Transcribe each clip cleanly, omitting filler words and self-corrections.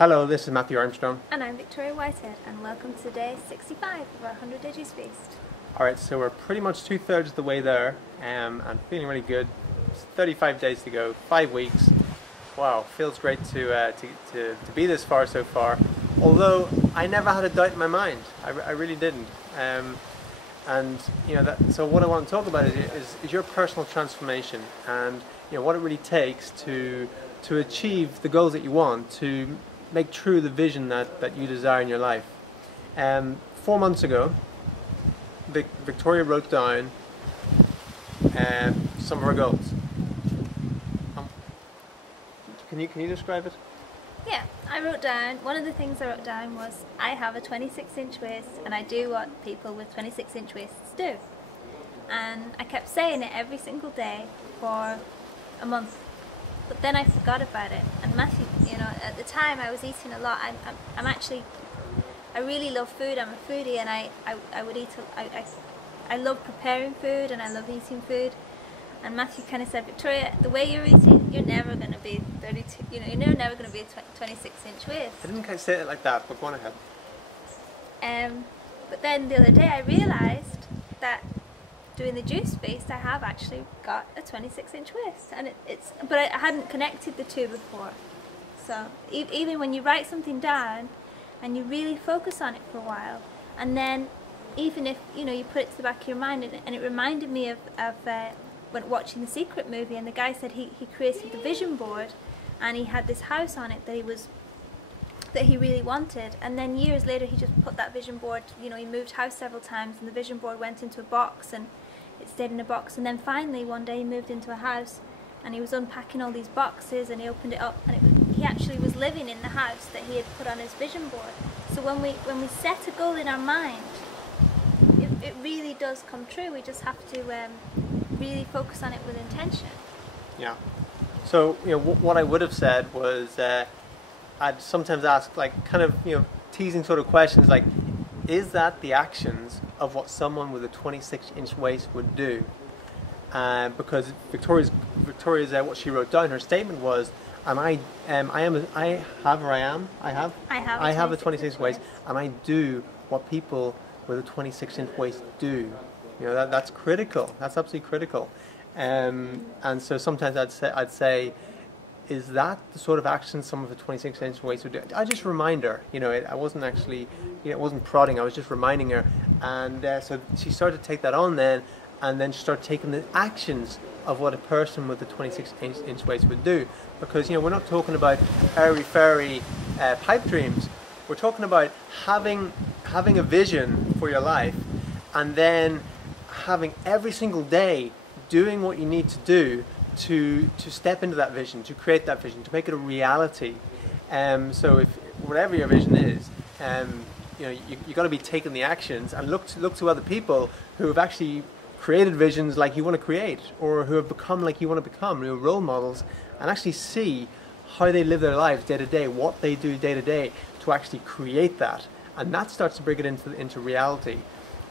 Hello, this is Matthew Armstrong. And I'm Victoria Whitehead, and welcome to day 65 of our 100 Day Juice Feast. Alright, so we're pretty much 2/3 of the way there, and feeling really good. It's 35 days to go, 5 weeks. Wow, feels great to be this far so far. Although I never had a doubt in my mind, I really didn't. And you know so what I want to talk about is your personal transformation, and what it really takes to achieve the goals that you want, to make true the vision that you desire in your life. 4 months ago, Victoria wrote down some of her goals. Can you describe it? Yeah, I wrote down, one of the things I wrote down was, I have a 26-inch waist and I do what people with 26-inch waists do. And I kept saying it every single day for a month. But then I forgot about it. And Matthew, at the time I was eating a lot. I really love food. I'm a foodie, and I would eat. I love preparing food and I love eating food. And Matthew kind of said, Victoria, the way you're eating, you're never going to be 32. You're never going to be a 26-inch waist. I didn't quite say it like that, but go on ahead. But then the other day I realised that doing the juice feast, I have actually got a 26-inch waist, and but I hadn't connected the two before. So even when you write something down and you really focus on it for a while, and then even if you put it to the back of your mind, and it reminded me of when watching The Secret movie, and the guy said he created the vision board, and he had this house on it that he really wanted, and then years later he just put that vision board, he moved house several times, and the vision board went into a box, and it stayed in a box, and then finally one day he moved into a house, and he was unpacking all these boxes, and he opened it up, and he actually was living in the house that he had put on his vision board. So when we set a goal in our mind, it really does come true. We just have to really focus on it with intention. Yeah. So what I would have said was, I'd sometimes ask kind of teasing sort of questions like, is that the actions of what someone with a 26-inch waist would do? Because Victoria's what she wrote down, her statement was, I have a 26-inch waist, and I do what people with a 26-inch waist do. That's critical. That's absolutely critical. And so sometimes I'd say, is that the sort of action some of the 26-inch waist would do? I just remind her. I wasn't actually, it wasn't prodding. I was just reminding her, and so she started to take that on then, and then she started taking the actions of what a person with a 26-inch waist would do. Because we're not talking about airy-fairy pipe dreams. We're talking about having a vision for your life, and then having every single day doing what you need to do to step into that vision, to create that vision, to make it a reality. So if whatever your vision is, you got to be taking the actions, and look to other people who have actually created visions like you want to create, or who have become like you want to become, role models, and actually see how they live their lives day to day, what they do day to day to actually create that, and that starts to bring it into reality.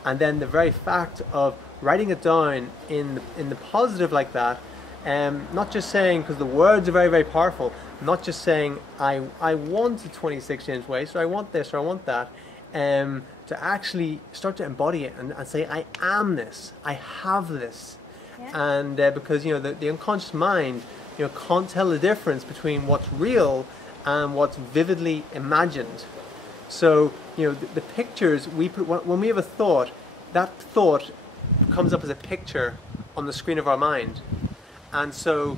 And then the very fact of writing it down in the positive like that, not just saying, because the words are very, very powerful, not just saying I want a 26-inch waist, or I want this, or I want that, to actually start to embody it and say, I am this, I have this. Yeah. And because the unconscious mind can't tell the difference between what's real and what's vividly imagined. So the pictures we put, when we have a thought, that thought comes up as a picture on the screen of our mind. And so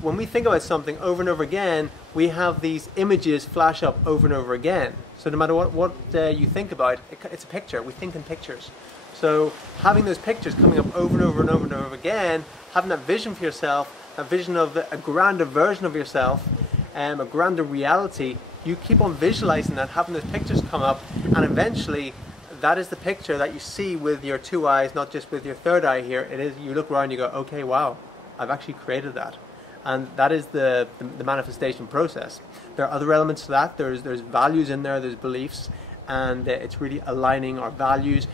when we think about something over and over again, we have these images flash up over and over again. So no matter what you think about, it's a picture. We think in pictures. So having those pictures coming up over and over and over and over again, having that vision for yourself, a vision of a grander version of yourself, a grander reality, you keep on visualizing that, having those pictures come up, and eventually that is the picture that you see with your two eyes, not just with your third eye here. It is, you look around, you go, okay, wow, I've actually created that. And that is the manifestation process. There are other elements to that. There's values in there, there's beliefs, and it's really aligning our values,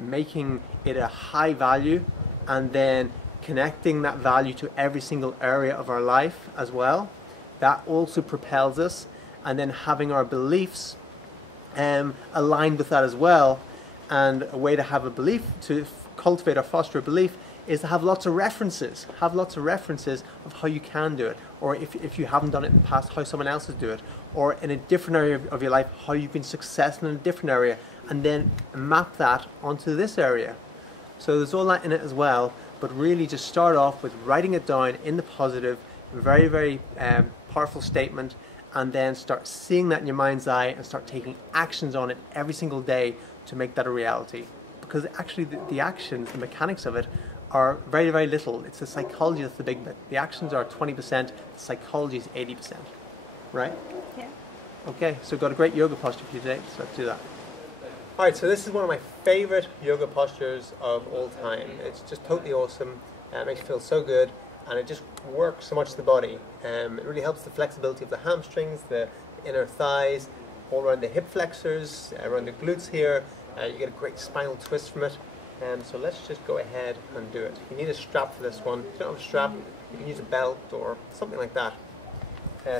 making it a high value, and then connecting that value to every single area of our life as well. That also propels us. and then having our beliefs aligned with that as well. And a way to have a belief, to cultivate or foster a belief, is to have lots of references. Have lots of references of how you can do it, or if you haven't done it in the past, how someone else has do it, or in a different area of your life, how you've been successful in a different area, and then map that onto this area. So there's all that in it as well, but really just start off with writing it down in the positive, very, very powerful statement, and then start seeing that in your mind's eye and start taking actions on it every single day to make that a reality. Because actually the actions, the mechanics of it, are very, very little. It's the psychology that's the big bit. The actions are 20%, the psychology is 80%. Right? Yeah. Okay, so we've got a great yoga posture for you today, so let's do that. Alright, so this is one of my favorite yoga postures of all time. It's just totally awesome, it makes you feel so good, and it just works so much the body. It really helps the flexibility of the hamstrings, the inner thighs, all around the hip flexors, around the glutes here. You get a great spinal twist from it. So let's just go ahead and do it. You need a strap for this one. If you don't have a strap, you can use a belt or something like that.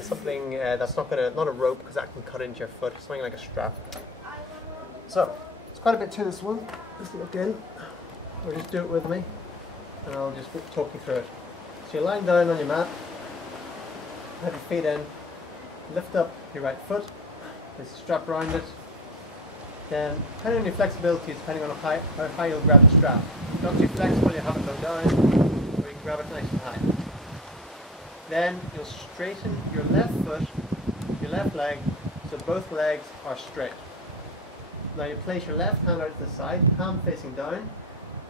Something that's not a rope, because that can cut into your foot. Something like a strap. So it's quite a bit to this one. Let's look in. Or just do it with me, and I'll just talk you through it. So you're lying down on your mat. Have your feet in. Lift up your right foot. There's a strap around it. Then, depending on your flexibility, depending on how high you'll grab the strap. If you're not too flexible, you have it go down, or you can grab it nice and high. Then you'll straighten your left foot, your left leg, so both legs are straight. Now you place your left hand out to the side, palm facing down.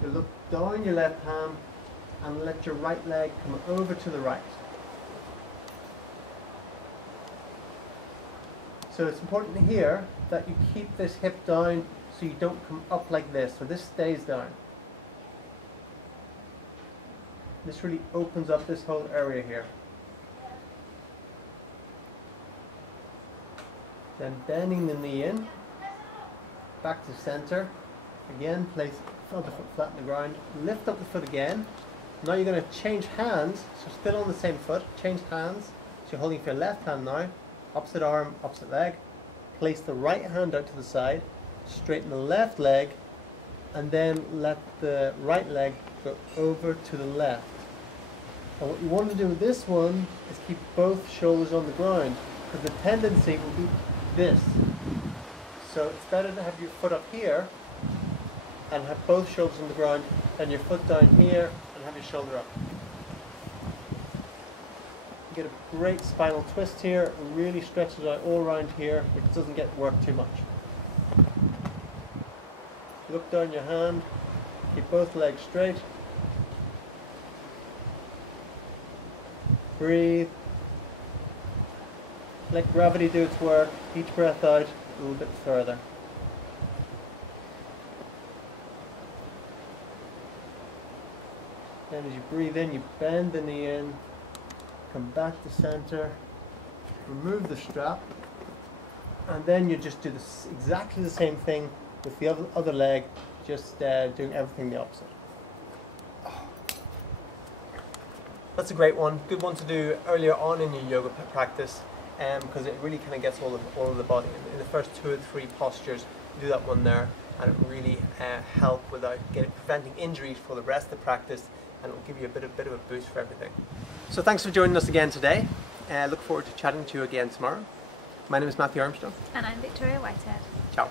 You look down your left palm and let your right leg come over to the right. So it's important here that you keep this hip down so you don't come up like this, so this stays down. This really opens up this whole area here. Then bending the knee in, back to center. Again, place the other foot flat on the ground. Lift up the foot again. Now you're going to change hands, so still on the same foot, change hands. So you're holding for your left hand now, opposite arm, opposite leg. Place the right hand out to the side, straighten the left leg, and then let the right leg go over to the left. And what you want to do with this one is keep both shoulders on the ground, because the tendency will be this. So it's better to have your foot up here and have both shoulders on the ground than your foot down here and have your shoulder up. You get a great spinal twist here, it really stretches out all around here, which doesn't get worked too much. Look down your hand, keep both legs straight. Breathe. Let gravity do its work. Each breath out a little bit further. Then as you breathe in, you bend the knee in, come back to center, remove the strap, and then you just do this, exactly the same thing with the other leg, just doing everything the opposite. That's a great one, good one to do earlier on in your yoga practice, because it really kind of gets all of the body. In the first 2 or 3 postures, do that one there, and it will really help without preventing injuries for the rest of the practice, and it will give you a bit of a boost for everything. So thanks for joining us again today. Look forward to chatting to you again tomorrow. My name is Matthew Armstrong. And I'm Victoria Whitehead. Ciao.